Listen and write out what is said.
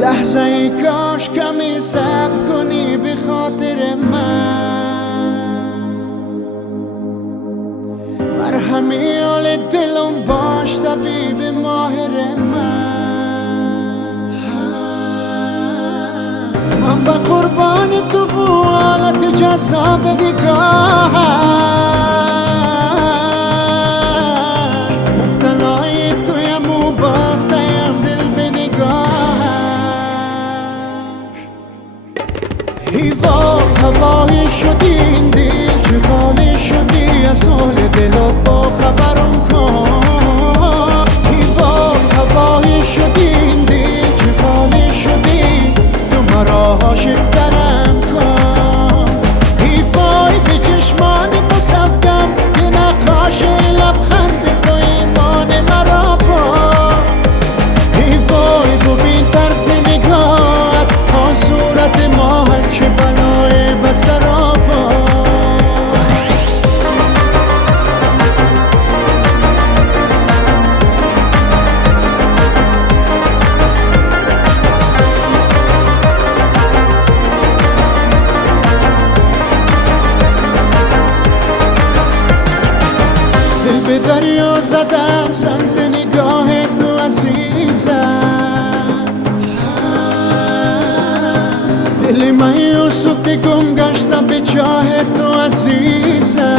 لحظه ای کاش کمی صبر کنی به خاطر من مرهمی حال دلم باش طبیب ماهر من به قربان تو و حالت جذاب نگاهم مبتلای تویم و باختیم دل به نگاهش هیوا هوایی شدی این دل چه خالی شدی از حال دلات با خبرم کن هیوا هوایی شدی این دل چه خالی شدی تو مرا عاشق ترم کن هیوای به چشمان تو صفدم که نقاش لبخند تو ایمان مرا با هیوای ببین طرز نگاهت آن صورت ماهت چه بلای بسر آباد به دریا زدم سمت نگاه تو عزیزم دل من یوسف گم گشتم به چاه تو عزیزم